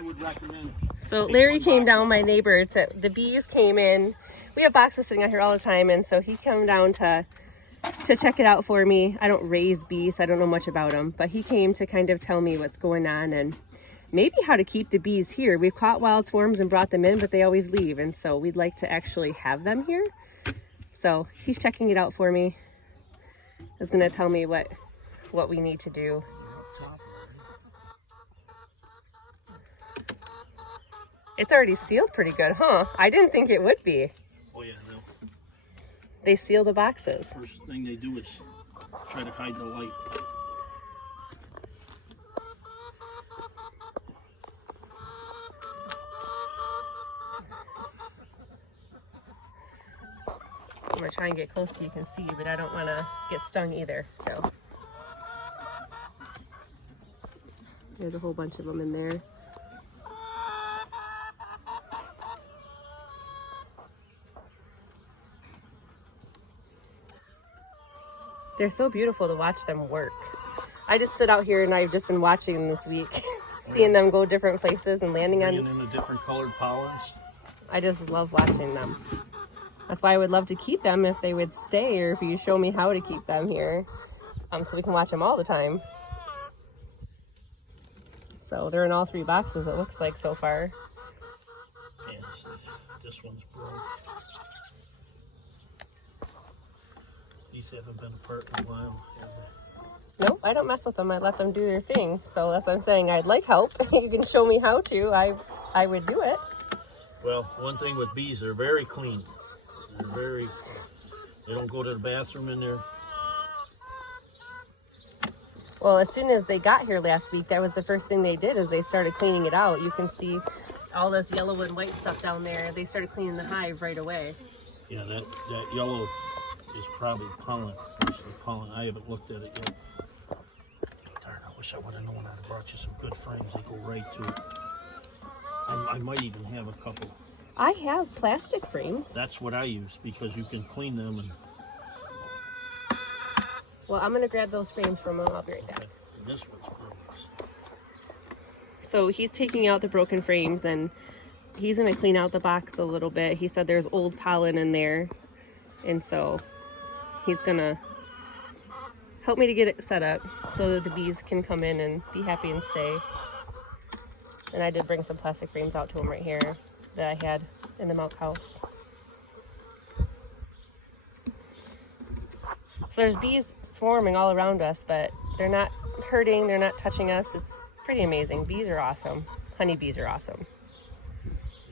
I would recommend. So Larry came down, my neighbor, the bees came in. We have boxes sitting out here all the time, and so he came down to check it out for me. I don't raise bees, so I don't know much about them, but he came to kind of tell me what's going on and maybe how to keep the bees here. We've caught wild swarms and brought them in, but they always leave, and so we'd like to actually have them here. So he's checking it out for me. He's gonna tell me what we need to do. It's already sealed pretty good, huh? I didn't think it would be. Oh yeah, they seal the boxes. First thing they do is try to hide the light. I'm gonna try and get close so you can see, but I don't want to get stung either. So there's a whole bunch of them in there. They're so beautiful to watch them work. I just sit out here and I've just been watching them this week, seeing them go different places and landing on. In the different colored pollens. I just love watching them. That's why I would love to keep them if they would stay, or if you show me how to keep them here, so we can watch them all the time. So they're in all 3 boxes, it looks like so far. Yeah, this one's broke. These haven't been apart in a while, have they? Nope, I don't mess with them. I let them do their thing. So that's what I'm saying. I'd like help. You can show me how to. I would do it. Well, one thing with bees, they're very clean. They don't go to the bathroom in there. Well, as soon as they got here last week, that was the first thing they did, is they started cleaning it out. You can see all this yellow and white stuff down there. They started cleaning the hive right away. Yeah, that yellow is probably pollen. Pollen. I haven't looked at it yet. Darn, I wish I would have known. I'd have brought you some good frames. They go right to it. I might even have a couple. I have plastic frames. That's what I use, because you can clean them. And well, I'm going to grab those frames from him. I'll be right back. okay. And this one's broken. So he's taking out the broken frames, and he's going to clean out the box a little bit. He said there's old pollen in there, and so he's going to help me to get it set up so that the bees can come in and be happy and stay. And I did bring some plastic frames out to him right here that I had in the milk house. So there's bees swarming all around us, but they're not hurting, they're not touching us. It's pretty amazing. Bees are awesome. Honeybees are awesome.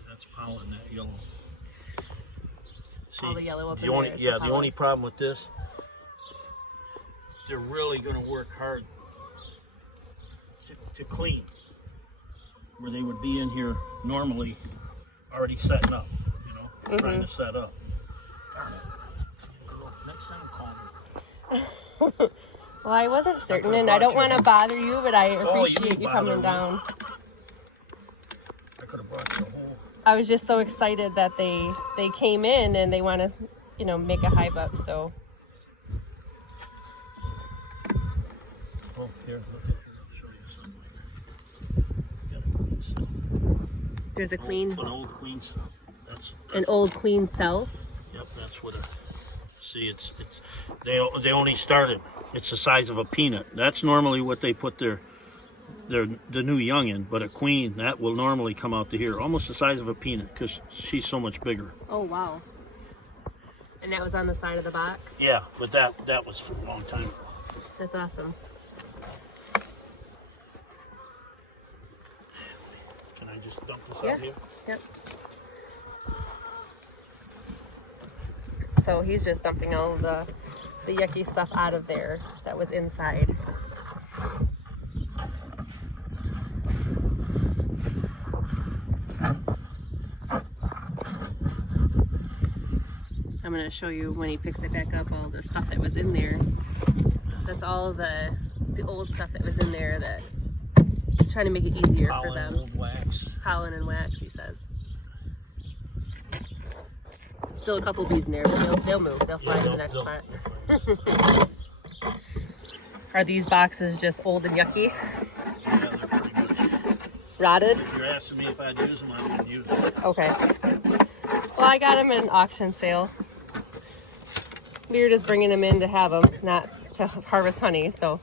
That's pollen, that yellow. See, All the yellow up in only, there, yeah, the only problem with this, they're really going to work hard to clean, where they would be in here normally already setting up, you know, trying to set up. Darn it. Next time, call me. Well, I wasn't certain, and I don't want to bother you, but I appreciate you coming down. I could have brought you a whole. I was just so excited that they came in and they want to, you know, make a hive up. So. Oh, here, look at here. I'll show you something. Got a queen cell. There's a queen. An old queen cell. That's an old queen cell. Yep, that's what. See, they only started. It's the size of a peanut. That's normally what they put the new young in. But a queen, that will normally come out to here, almost the size of a peanut, because she's so much bigger. Oh wow! And that was on the side of the box. Yeah, but that was for a long time ago. That's awesome. Can I just dump this out here? Yep. So he's just dumping all of the yucky stuff out of there that was inside. I'm going to show you when he picks it back up, all the stuff that was in there. That's all the old stuff that was in there, that trying to make it easier for them. Old wax. Pollen and wax, he says. Still a couple bees in there, but they'll move. They'll fly to the next spot. Are these boxes just old and yucky? Yeah, they're pretty much. Rotted? If you're asking me if I'd use them, I wouldn't use them. Okay. Well, I got them in an auction sale. We were just bringing them in to have them, not to harvest honey, so.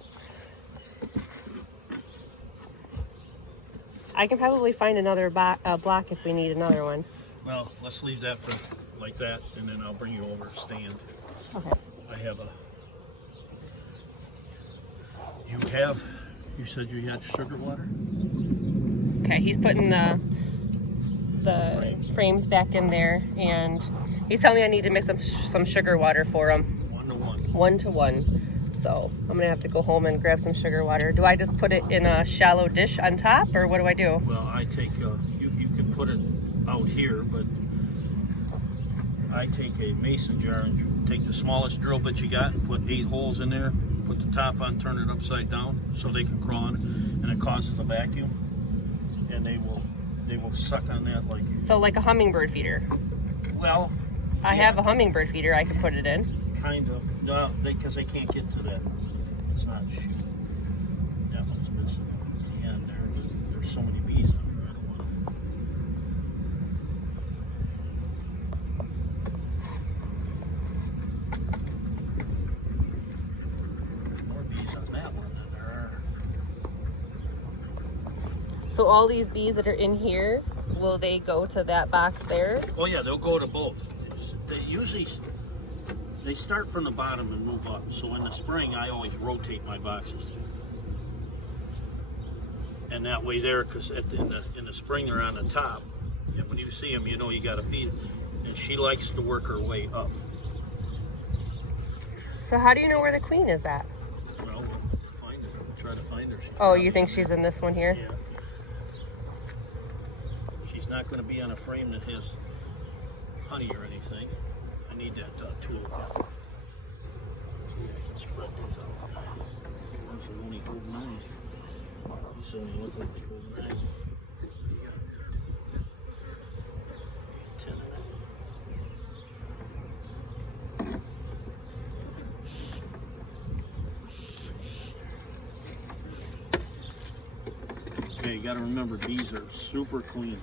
I can probably find another block if we need another one. Well, let's leave that for like that, and then I'll bring you over a stand. Okay. I have a. You said you had sugar water? Okay, he's putting the frames back in there, and he's telling me I need to mix some sugar water for him. 1 to 1. 1 to 1. So I'm gonna have to go home and grab some sugar water. Do I just put it in a shallow dish on top, or what do I do? Well, I take you can put it out here, but I take a mason jar and take the smallest drill bit you got and put 8 holes in there. Put the top on, turn it upside down so they can crawl on, and it causes a vacuum, and they will suck on that like. So like a hummingbird feeder. Well, I have a hummingbird feeder I can put it in. Kind of. No, because they can't get to that. It's not. That one's missing at the end there, but there's so many bees on there. I don't want to. There's more bees on that one than there are. So all these bees that are in here, will they go to that box there? Oh yeah, they'll go to both. They usually. They start from the bottom and move up. So in the spring, I always rotate my boxes. And that way there, because in the spring they're on the top. And when you see them, you know you got to feed them. And she likes to work her way up. So how do you know where the queen is at? Well, we'll find her. We'll try to find her. Oh, you think she's in this one here? Yeah. She's not going to be on a frame that has honey or anything. I need that tool again. See, I can spread these out. These are only hold 9. These only look like they hold 9. You got 10 of them. Okay, you got to remember, bees are super clean.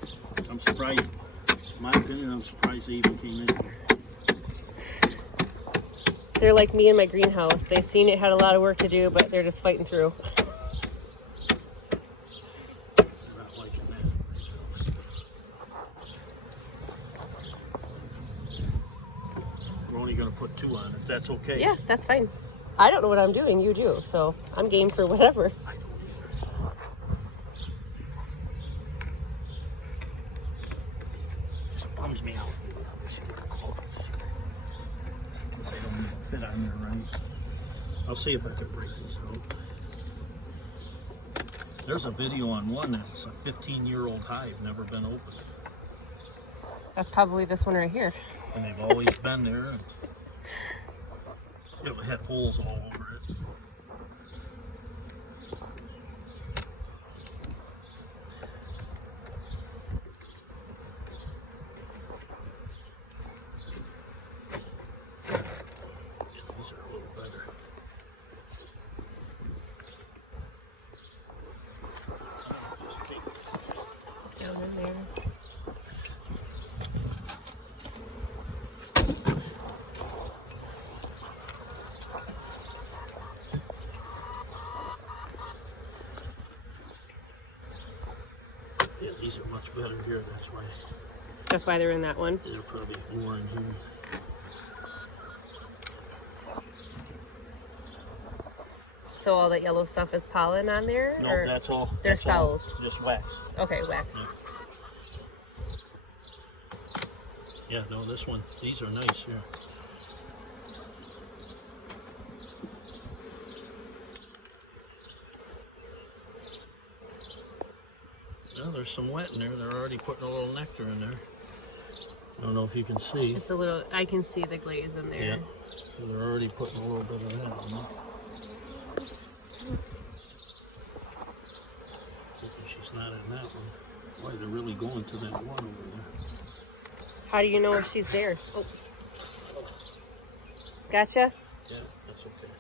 I'm surprised. In my opinion, I'm surprised they even came in here. They're like me in my greenhouse. They seen it had a lot of work to do, but they're just fighting through. They're not liking that. We're only going to put 2 on, if that's okay. Yeah, that's fine. I don't know what I'm doing. You do. So I'm game for whatever. I don't either. Just bums me out. They don't even fit on there right. I'll see if I can break this out. There's a video on one that's a 15-year-old hive, never been opened. That's probably this one right here. And they've always been there. And it had holes all over it. Yeah, these are much better here. That's why they're in that one. They're probably more in here. So all that yellow stuff is pollen on there? No, or that's all. They're that's all cells. just wax. Okay, wax. Yeah, no, this one. These are nice here. Well, there's some wet in there. They're already putting a little nectar in there. I don't know if you can see. It's a little, I can see the glaze in there. Yeah. So they're already putting a little bit of that on there. Hoping she's not in that one. Why, they're really going to that one over there. How do you know if she's there? Oh. Gotcha? Yeah, that's okay.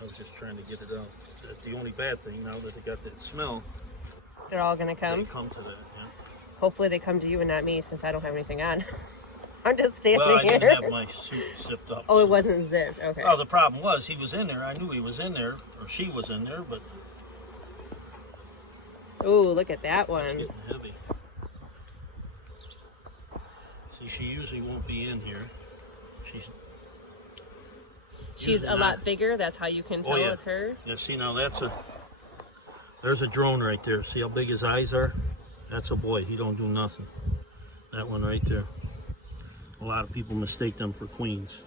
I was just trying to get it out. That's the only bad thing now that they got that smell. They're all gonna come. They come to that. Yeah. Hopefully they come to you and not me, since I don't have anything on. I'm just standing Well, I here. didn't have my suit zipped up. Oh, so. it wasn't zipped. Okay. Well, the problem was he was in there. I knew he was in there, or she was in there, but Ooh, look at that it's one. getting heavy. See, she usually won't be in here. She's usually a not. lot bigger. That's how you can tell yeah. it's her. Yeah, see now there's a drone right there. See how big his eyes are? That's a boy. He don't do nothing. That one right there. A lot of people mistake them for queens.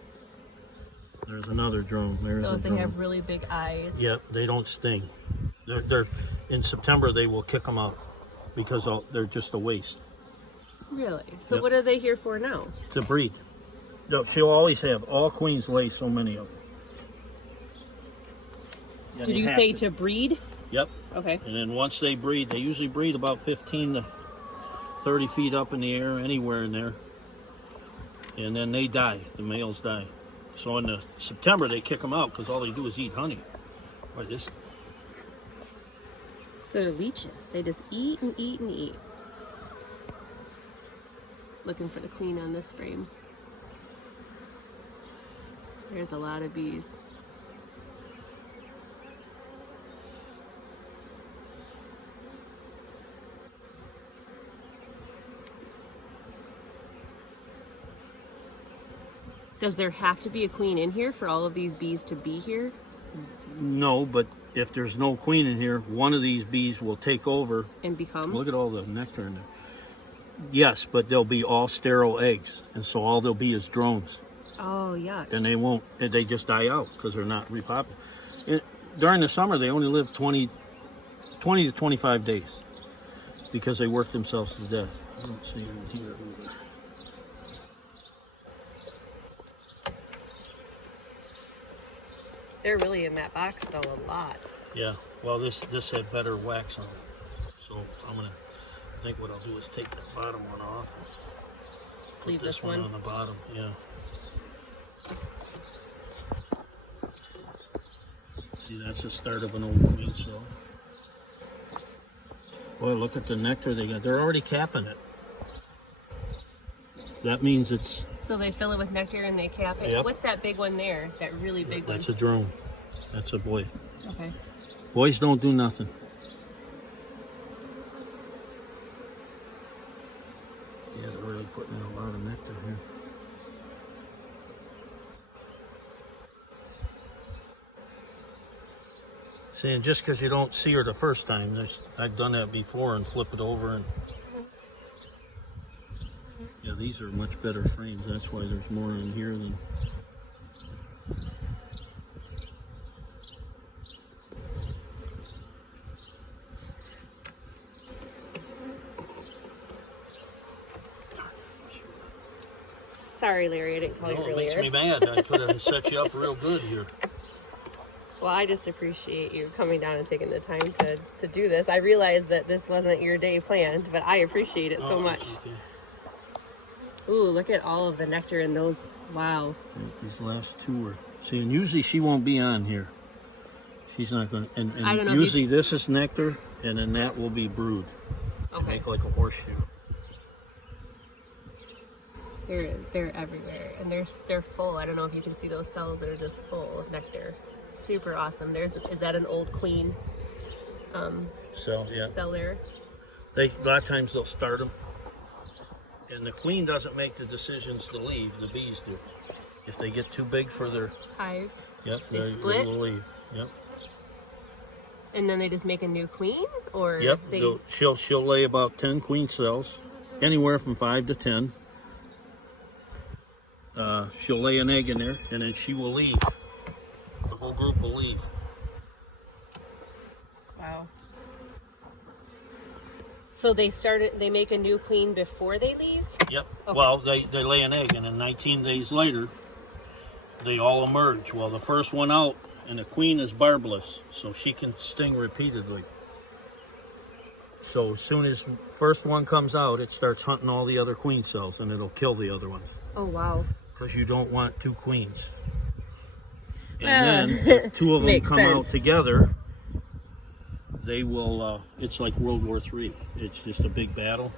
There's another drone. There's So a if they drone. have really big eyes. Yep, they don't sting. They're in September they will kick them out because they're just a waste Really? So Yep. what are they here for now? to breed. She'll always have all queens lay so many of them. Yeah, Did they you have say to breed? Yep. Okay. And then once they breed, they usually breed about 15 to 30 feet up in the air, anywhere in there. And then they die. The males die. So in September, they kick them out because all they do is eat honey. Like this. So they're leeches. They just eat and eat and eat. Looking for the queen on this frame. There's a lot of bees. Does there have to be a queen in here for all of these bees to be here? No, but if there's no queen in here, one of these bees will take over. And become? Look at all the nectar in there. Yes, but they'll be all sterile eggs. And so all there'll be is drones. Oh, yeah. And they just die out because they're not repopulated. During the summer, they only live 20 to 25 days because they work themselves to death. I don't see them here either. They're really in that box though a lot. Yeah, well, this had better wax on it. So I think what I'll do is take that bottom one off. Let's leave Put this one. on the bottom, yeah. See, that's the start of an old queen cell. Boy, look at the nectar they got. They're already capping it. That means it's... So they fill it with nectar and they cap it. Yep. What's that big one there? That really big one? That's a drone. That's a boy. Okay. Boys don't do nothing. Yeah, they're really putting in a lot of nectar here. See, and just because you don't see her the first time, I've done that before and flip it over and... Yeah, these are much better frames. That's why there's more in here than... Sorry, Larry, I didn't call you No, it earlier. makes me mad. I could have set you up real good here. Well, I just appreciate you coming down and taking the time to do this. I realize that this wasn't your day planned, but I appreciate it so Oh, much. it's okay. Ooh, look at all of the nectar in those. Wow. These last two are... See, and usually she won't be on here. She's not going to... And I don't know if usually this is nectar, and then that will be brood. And Okay. make like a horseshoe. They're everywhere, and they're full. I don't know if you can see those cells that are just full of nectar. Super awesome. Is that an old queen So, yeah. cell there? A lot of times they'll start them. And the queen doesn't make the decisions to leave. The bees do. If they get too big for their... Hive. Yep, They split? will leave. Yep. And then they just make a new queen, or Yep. they. She'll lay about 10 queen cells, anywhere from 5 to 10. She'll lay an egg in there, and then she will leave. The whole group will leave. Wow. So they make a new queen before they leave? Yep. Okay. Well, they lay an egg, and then 19 days later, they all emerge. Well, the first one out, and the queen is barbless, so she can sting repeatedly. So as soon as first one comes out, it starts hunting all the other queen cells, and it'll kill the other ones. Oh, wow. Because you don't want two queens. And Ah, then if two of them makes come sense. out together, they will, it's like World War III. It's just a big battle.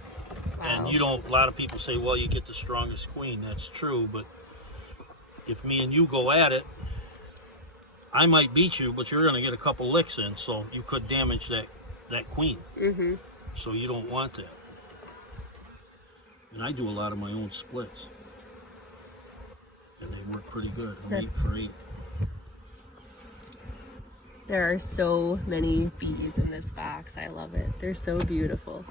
And you don't, a lot of people say, well, you get the strongest queen. That's true, but if me and you go at it, I might beat you, but you're going to get a couple licks in, so you could damage that queen. Mm-hmm. So you don't want that. And I do a lot of my own splits. And they work pretty good. 8 for 8. There are so many bees in this box. I love it. They're so beautiful.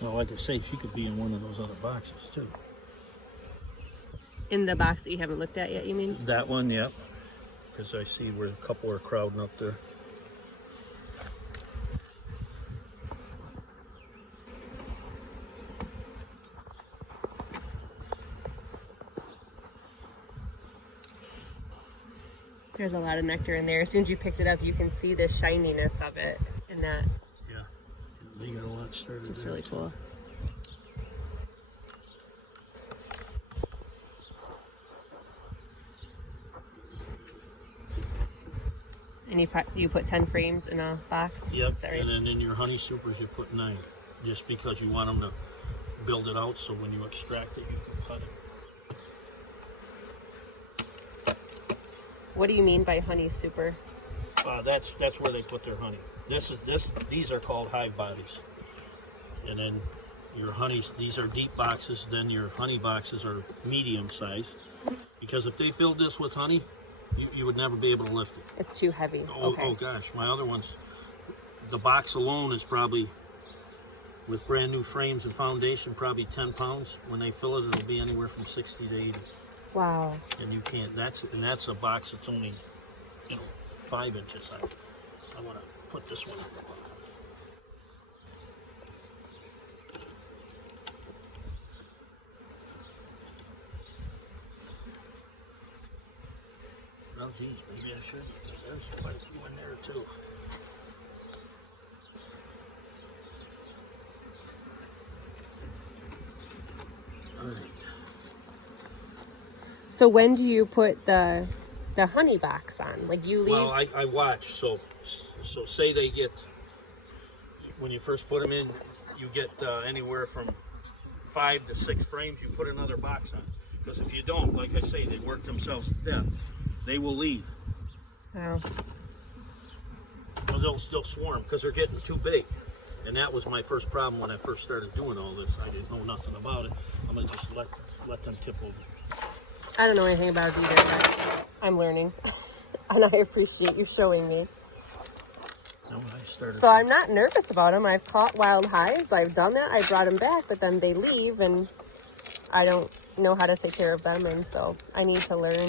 Well, like I say, she could be in one of those other boxes too. In the box that you haven't looked at yet, you mean? That one, yep. Because I see where a couple are crowding up there. There's a lot of nectar in there. As soon as you picked it up, you can see the shininess of it in that. Yeah, they got a lot started. It's really cool. And you put 10 frames in a box? Yep, Is that right? and then in your honey supers you put 9. Just because you want them to build it out so when you extract it, you can cut it. What do you mean by honey super? That's where they put their honey. These are called hive bodies. And then your honeys, these are deep boxes, then your honey boxes are medium size. Because if they filled this with honey, you would never be able to lift it. It's too heavy. Okay. Oh gosh, my other ones, the box alone is probably, with brand new frames and foundation, probably 10 pounds. When they fill it, it'll be anywhere from 60 to 80. Wow. And you can't, that's a box that's only, 5 inches. I want to put this one in the box. Oh geez, maybe I should, because there's quite a few in there too. All right. So when do you put the honey box on? Like you leave? Well, I watch. So say they get, when you first put them in, you get anywhere from 5 to 6 frames. You put another box on, because if you don't, like I say, they work themselves to death. They will leave. Oh. Or they'll swarm because they're getting too big. And that was my first problem when I first started doing all this. I didn't know nothing about it. I'm gonna just let them tip over. I don't know anything about it either, but I'm learning. And I appreciate you showing me. No, I started. So I'm not nervous about them. I've caught wild hives. I've done that. I brought them back, but then they leave and I don't know how to take care of them. And so I need to learn.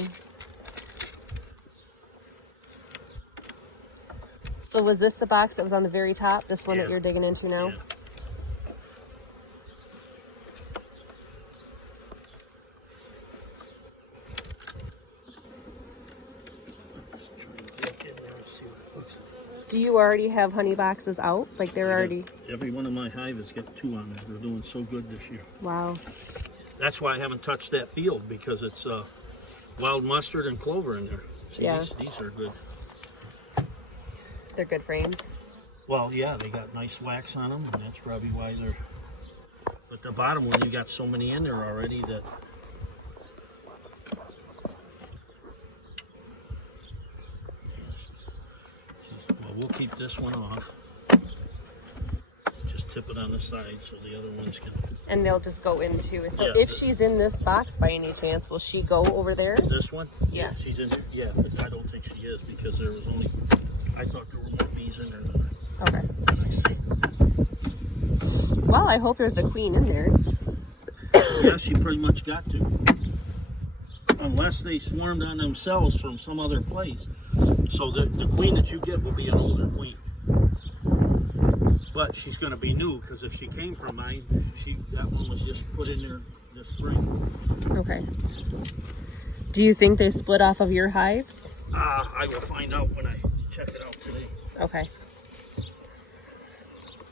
So was this the box that was on the very top? This one that you're digging into now? Yeah. Do you already have honey boxes out? Like they're already... Every one of my hive has got 2 on there. They're doing so good this year. Wow. That's why I haven't touched that field, because it's wild mustard and clover in there. See, Yeah. These are good. They're good frames. Well, yeah, they got nice wax on them, and that's probably why they're... But the bottom one, you got so many in there already that... Well, we'll keep this one off. Just tip it on the side so the other ones can... And they'll just go into... So Yeah, if she's in this box by any chance, will she go over there? This one? Yeah. She's in there? Yeah, but I don't think she is, because there was only... I thought there were more bees in there than I see. Well, I hope there's a queen in there. Yeah, she pretty much got to. Unless they swarmed on themselves from some other place. So the queen that you get will be an older queen. But she's going to be new, because if she came from mine, that one was just put in there this spring. Okay. Do you think they split off of your hives? I will find out when I check it out today. Okay.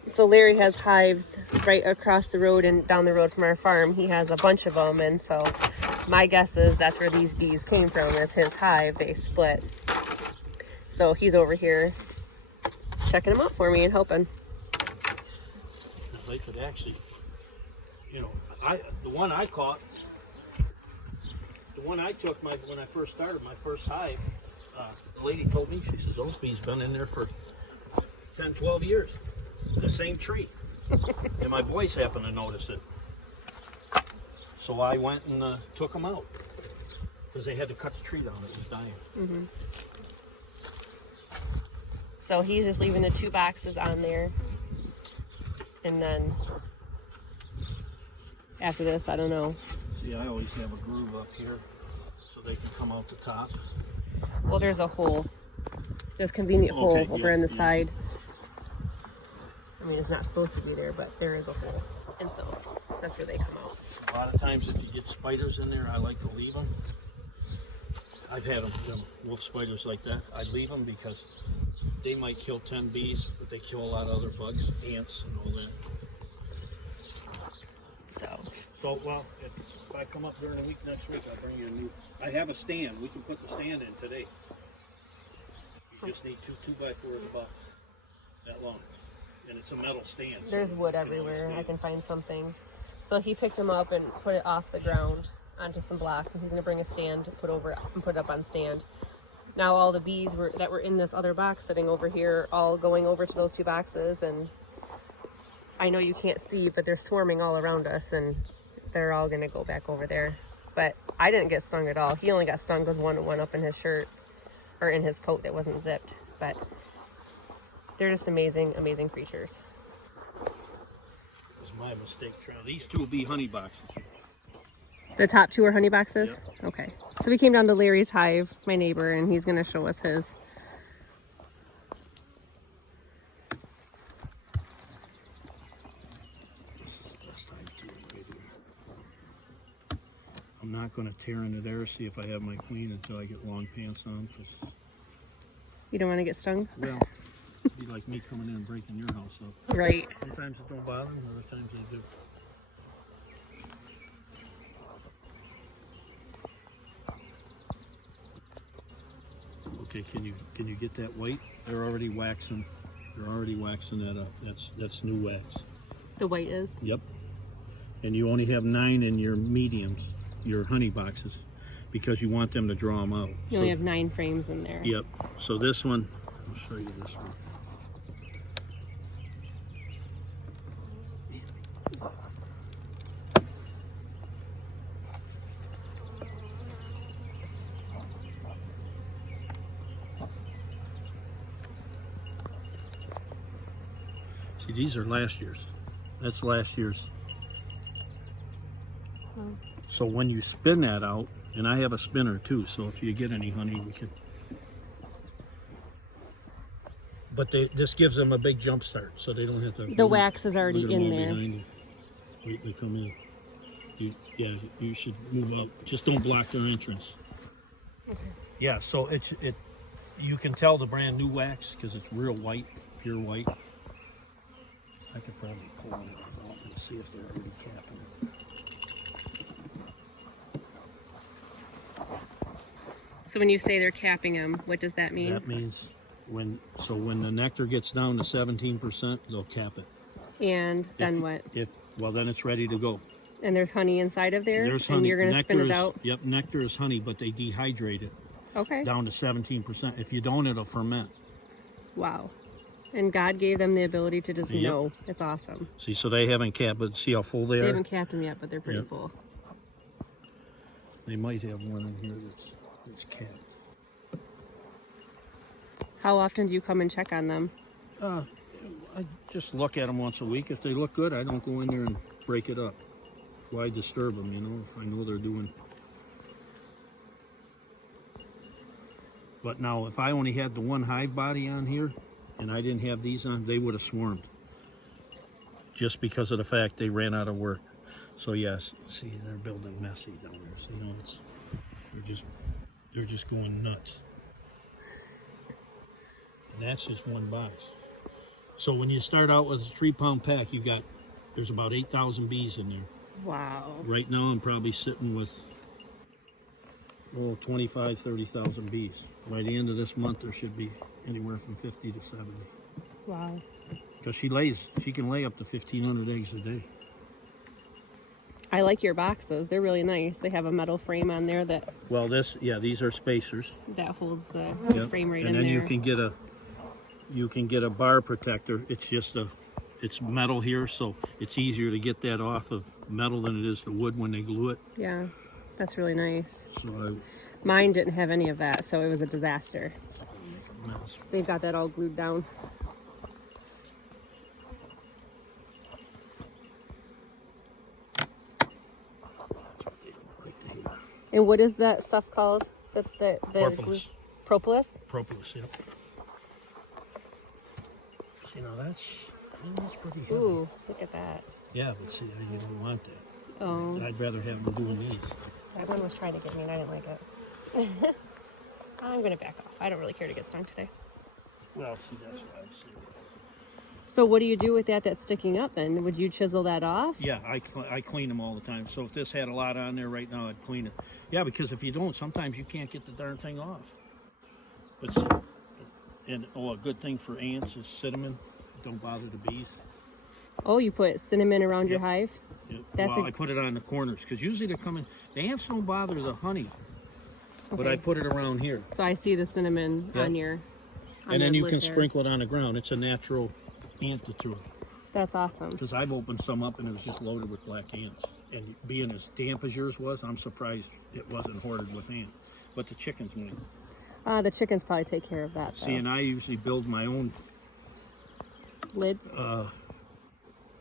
So Larry has hives right across the road and down the road from our farm. He has a bunch of them, and so my guess is that's where these bees came from, is his hive. They split. So he's over here checking them out for me and helping. They could actually, you know, the one I caught, the one I took when I first started my first hive, the lady told me, she says, those bees been in there for 10, 12 years. The same tree. And my boys happened to notice it. So I went and took them out. Because they had to cut the tree down, it was dying. Mm-hmm. So he's just leaving the 2 boxes on there. And then after this, I don't know. See, I always have a groove up here so they can come out the top. Well, there's a hole. There's a convenient hole over in the side. I mean, it's not supposed to be there, but there is a hole. And so that's where they come out. A lot of times if you get spiders in there, I like to leave them. I've had them wolf spiders like that. I leave them because they might kill 10 bees, but they kill a lot of other bugs, ants, and all that. So well, if I come up during the week next week, I'll bring you a new. I have a stand. We can put the stand in today. You just need two 2x4s about that long, and it's a metal stand. There's wood everywhere. I can find something. So he picked them up and put it off the ground onto some blocks, and he's going to bring a stand to put over and put it up on stand. Now all the bees that were in this other box sitting over here, all going over to those 2 boxes, and I know you can't see, but they're swarming all around us, and they're all going to go back over there. But I didn't get stung at all. He only got stung because one went up in his shirt, or in his coat that wasn't zipped. But they're just amazing, amazing creatures. It was my mistake, Charlie. These 2 will be honey boxes. The top 2 are honey boxes? Yep. Okay. So we came down to Larry's hive, my neighbor, and he's going to show us his. This is the best time to do it right here. I'm not going to tear into there, see if I have my queen until I get long pants on. Cause, You don't want to get stung? well, it'd be like me coming in and breaking your house up. Right. Sometimes it don't bother me, other times they do. Okay, can you get that white? They're already waxing. They're already waxing that up. That's new wax. The white is? Yep. And you only have 9 in your mediums, your honey boxes, because you want them to draw them out. You only have 9 frames in there. Yep. So this one, I'll show you this one. See, these are last year's. That's last year's. Hmm. So when you spin that out, and I have a spinner too, so if you get any honey, we can. But this gives them a big jump start, so they don't have to. The wax is already in there. Wait, they come in. You should move up. Just don't block their entrance. Okay. Yeah, so you can tell the brand new wax because it's real white, pure white. I could probably pull it out and see if they're already capping it. So when you say they're capping them, what does that mean? That means when the nectar gets down to 17%, they'll cap it. And then what? Well, then it's ready to go. And there's honey inside of there? There's and honey. You're going to spin it out? Yep, nectar is honey, but they dehydrate it Okay. down to 17%. If you don't, it'll ferment. Wow. And God gave them the ability to just know. It's awesome. See, so they haven't capped, but see how full they are? They haven't capped them yet, but they're pretty full. They might have one in here that's capped. How often do you come and check on them? I just look at them once a week. If they look good, I don't go in there and break it up. Why disturb them, you know, if I know they're doing. But now, if I only had the one hive body on here, and I didn't have these on, they would have swarmed. Just because of the fact they ran out of work. So yes, see, they're building messy down there. So, you know, they're just going nuts. And that's just one box. So when you start out with a 3-pound pack, there's about 8,000 bees in there. Wow. Right now I'm probably sitting with 30,000 bees. By the end of this month there should be anywhere from 50 to 70. Wow. Because she can lay up to 1,500 eggs a day. I like your boxes. They're really nice. They have a metal frame on there that These are spacers. holds the Yep. frame right and in then there. you can get a bar protector. It's metal here, so it's easier to get that off of metal than it is the wood when they glue it. Yeah, that's really nice. So Mine didn't have any of that, so it was a disaster. mess. They've got that all glued down. And what is that stuff called? The Propolis. Propolis? Propolis, yeah. See, now that's pretty heavy. Ooh, look at that. Yeah, but see, you don't want that. Oh, I'd rather have them doing these. that one was trying to get me and I didn't like it. I'm going to back off. I don't really care to get stung today. Well, see, that's what I was saying. So what do you do with that that's sticking up then? Would you chisel that off? Yeah, I clean them all the time. So if this had a lot on there right now, I'd clean it. Yeah, because if you don't, sometimes you can't get the darn thing off. But a good thing for ants is cinnamon. Don't bother the bees. Oh, you put cinnamon around your hive? Yeah. I put it on the corners because usually they're coming. The ants don't bother the honey, but I put it around here. So I see the cinnamon Yep. on your And then you lid can there. sprinkle it on the ground. It's a natural antidote. That's awesome. Because I've opened some up and it was just loaded with black ants. And being as damp as yours was, I'm surprised it wasn't hoarded with ants. But the chickens went. The chickens probably take care of that, though. See, and I usually build my own Lids?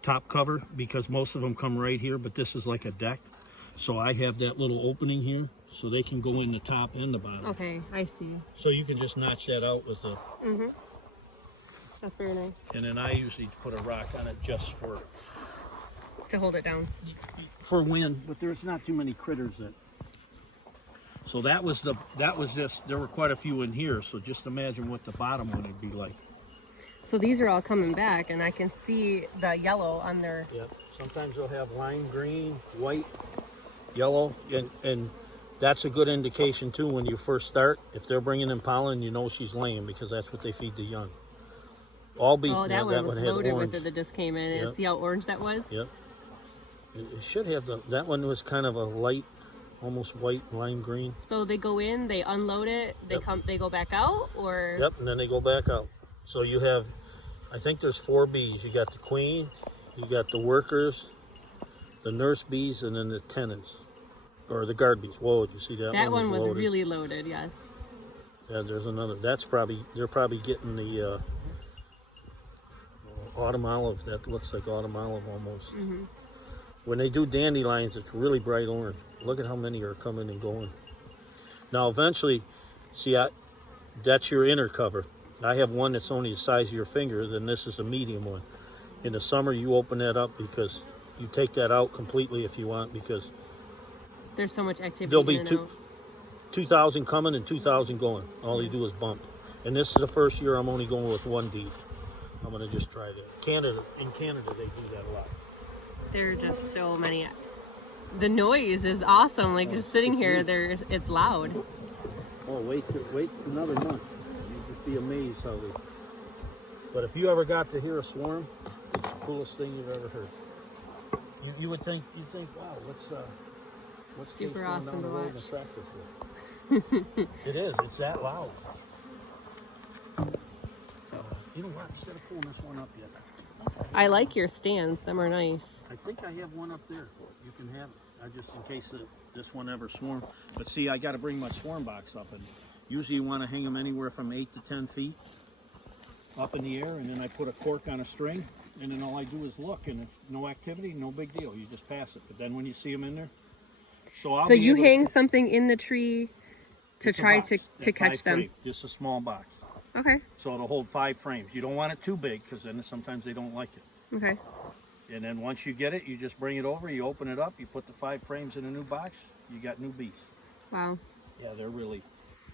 top cover because most of them come right here, but this is like a deck. So I have that little opening here so they can go in the top and the bottom. Okay, I see. So you can just notch that out with a... Mm-hmm. That's very nice. And then I usually put a rock on it just for To hold it down. wind, but there's not too many critters that... So that was just, there were quite a few in here, so just imagine what the bottom one would be like. So these are all coming back, and I can see the yellow on their... Yep. Sometimes they'll have lime green, white, yellow, and that's a good indication too when you first start. If they're bringing in pollen, you know she's laying because that's what they feed the young. All bees. Oh, that one was had loaded orange. with it that just came in. Yep. And see how orange that was? Yep. It should have that one was kind of a light, almost white lime green. So they go in, they unload it, they go back out, or... Yep, and then they go back out. So you have, I think there's 4 bees. You got the queen, you got the workers, the nurse bees, and then the tenants, or the guard bees. Whoa, did you see that? That one was loaded. really loaded, yes. Yeah, there's another. They're probably getting the autumn olive. That looks like autumn olive almost. Mm-hmm. When they do dandelions, it's really bright orange. Look at how many are coming and going. Now, eventually, see, that's your inner cover. I have one that's only the size of your finger, then this is a medium one. In the summer, you open that up because you take that out completely if you want because There's so much activity there'll be in and out. 2,000 coming and 2,000 going. All you do is bump. And this is the first year I'm only going with 1 bee. I'm going to just try that. In Canada, they do that a lot. There are just so many. The noise is awesome. Like just sitting here, it's loud. Oh, wait another month. You'll just be amazed how they... But if you ever got to hear a swarm, it's the coolest thing you've ever heard. You'd think, wow, what's Super Chase going awesome down the to road watch. and practice with? It is. It's that loud. You know what? Instead of pulling this one up yet, I like your stands. Them are nice. I think I have one up there. You can have it. I just in case this one ever swarm. But see, I got to bring my swarm box up, and usually you want to hang them anywhere from 8 to 10 feet up in the air, and then I put a cork on a string, and then all I do is look, and if no activity, no big deal. You just pass it. But then when you see them in there, So you hang something in the tree to try to catch them. Frame, just a small box. Okay. So it'll hold 5 frames. You don't want it too big because then sometimes they don't like it. Okay. And then once you get it, you just bring it over, you open it up, you put the 5 frames in a new box, you got new bees. Wow. Yeah, they're really,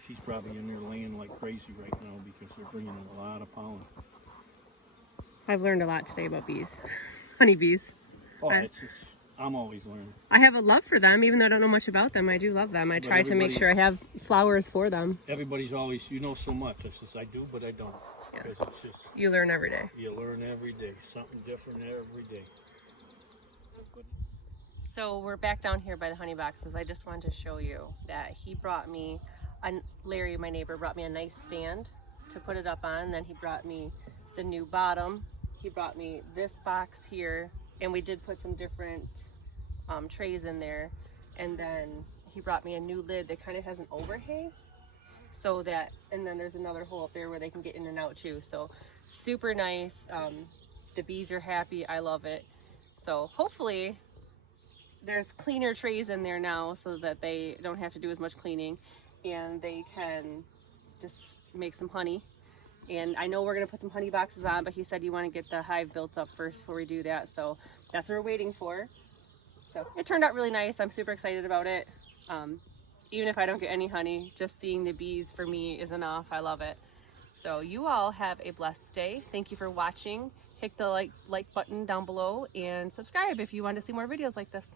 she's probably in there laying like crazy right now because they're bringing a lot of pollen. I've learned a lot today about bees. Honeybees. Oh, I'm always learning. I have a love for them, even though I don't know much about them. I do love them. I try to make sure I have flowers for them. Everybody's always, you know so much. I says, I do, but I don't. Yeah. Because it's just... You learn every day. You learn every day. Something different every day. So we're back down here by the honey boxes. I just wanted to show you that he brought me, Larry, my neighbor, brought me a nice stand to put it up on. Then he brought me the new bottom. He brought me this box here, and we did put some different trays in there. And then he brought me a new lid that kind of has an overhang, so that, and then there's another hole up there where they can get in and out too. So super nice. The bees are happy. I love it. So hopefully there's cleaner trays in there now so that they don't have to do as much cleaning and they can just make some honey. And I know we're gonna put some honey boxes on, but he said you want to get the hive built up first before we do that. So that's what we're waiting for. So it turned out really nice. I'm super excited about it. Even if I don't get any honey, just seeing the bees for me is enough. I love it. So you all have a blessed day. Thank you for watching. Hit the like button down below and subscribe if you want to see more videos like this.